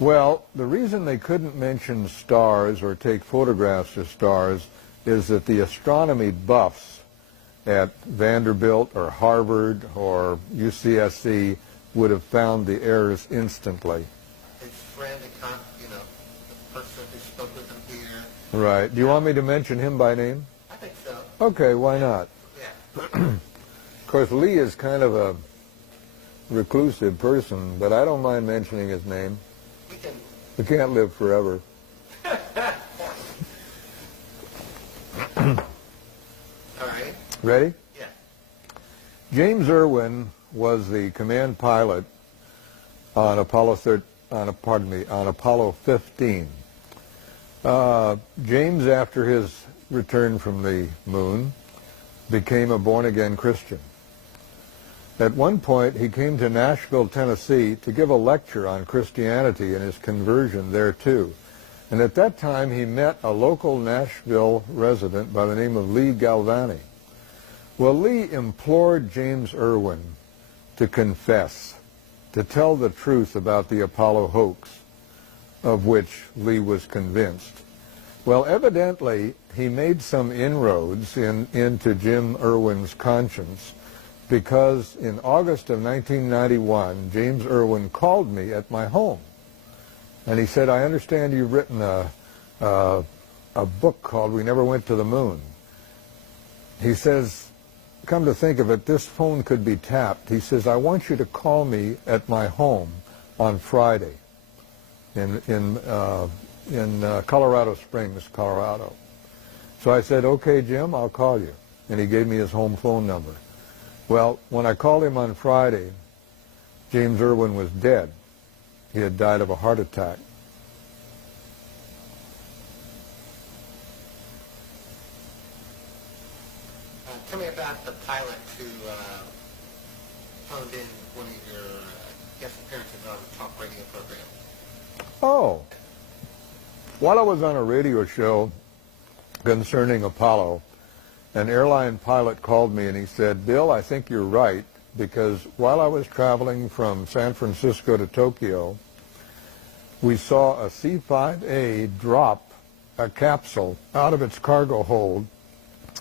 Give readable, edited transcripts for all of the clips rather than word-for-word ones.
Well, the reason they couldn't mention stars or take photographs of stars is that the astronomy buffs at Vanderbilt or Harvard or UCSC would have found the errors instantly. His friend, the person who spoke with him here. Right. Do you want me to mention him by name? I think so. Okay, why not? Yeah. Of course, Lee is kind of a reclusive person, but I don't mind mentioning his name. We can't live forever. All right. Ready? Yeah. James Irwin was the command pilot on Apollo 15. James, after his return from the moon, became a born-again Christian. At one point, he came to Nashville, Tennessee, to give a lecture on Christianity and his conversion there, too. And at that time, he met a local Nashville resident by the name of Lee Galvani. Well, Lee implored James Irwin to confess, to tell the truth about the Apollo hoax, of which Lee was convinced. Well, evidently, he made some inroads into Jim Irwin's conscience, because in August of 1991, James Irwin called me at my home. And he said, I understand you've written a book called We Never Went to the Moon. He says, come to think of it, this phone could be tapped. He says, I want you to call me at my home on Friday in Colorado Springs, Colorado. So I said, okay, Jim, I'll call you. And he gave me his home phone number. Well, when I called him on Friday, James Irwin was dead. He had died of a heart attack. Tell me about the pilot who phoned in one of your guest appearances on the talk radio program. Oh. While I was on a radio show concerning Apollo, an airline pilot called me and he said, Bill, I think you're right, because while I was traveling from San Francisco to Tokyo, we saw a C-5A drop a capsule out of its cargo hold.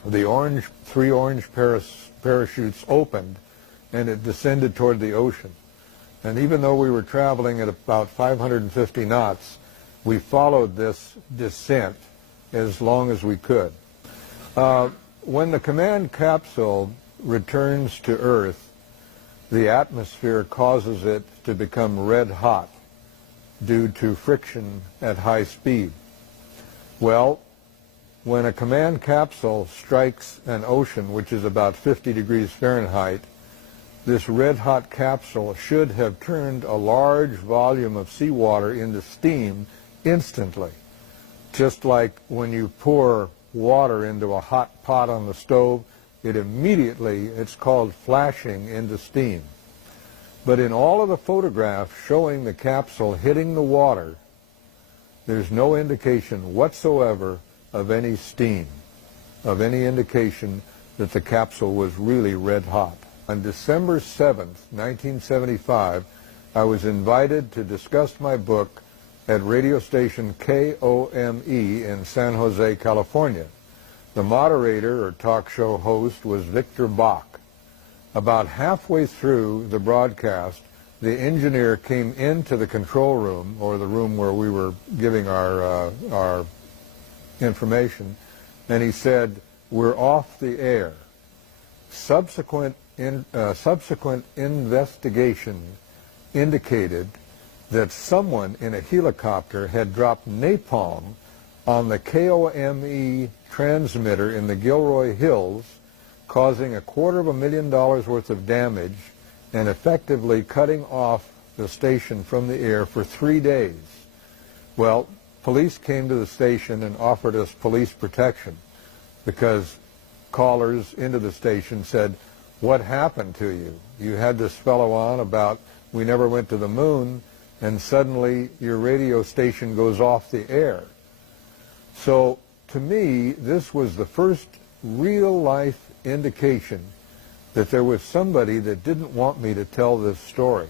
The three orange parachutes opened, and it descended toward the ocean. And even though we were traveling at about 550 knots, we followed this descent as long as we could. When the command capsule returns to Earth, the atmosphere causes it to become red hot due to friction at high speed. Well, when a command capsule strikes an ocean, which is about 50 degrees Fahrenheit, this red-hot capsule should have turned a large volume of seawater into steam instantly, just like when you pour water into a hot pot on the stove, it's called flashing into steam. But in all of the photographs showing the capsule hitting the water, there's no indication whatsoever of any steam, of any indication that the capsule was really red hot. On December 7th, 1975, I was invited to discuss my book at radio station KOME in San Jose, California. The moderator or talk show host was Victor Bach. About halfway through the broadcast, the engineer came into the control room, or the room where we were giving our information, and he said, "We're off the air." Subsequent investigation indicated that someone in a helicopter had dropped napalm on the KOME transmitter in the Gilroy Hills, causing $250,000 worth of damage and effectively cutting off the station from the air for 3 days. Well, police came to the station and offered us police protection because callers into the station said, "What happened to you? You had this fellow on about we never went to the moon, and suddenly your radio station goes off the air." So to me, this was the first real-life indication that there was somebody that didn't want me to tell this story.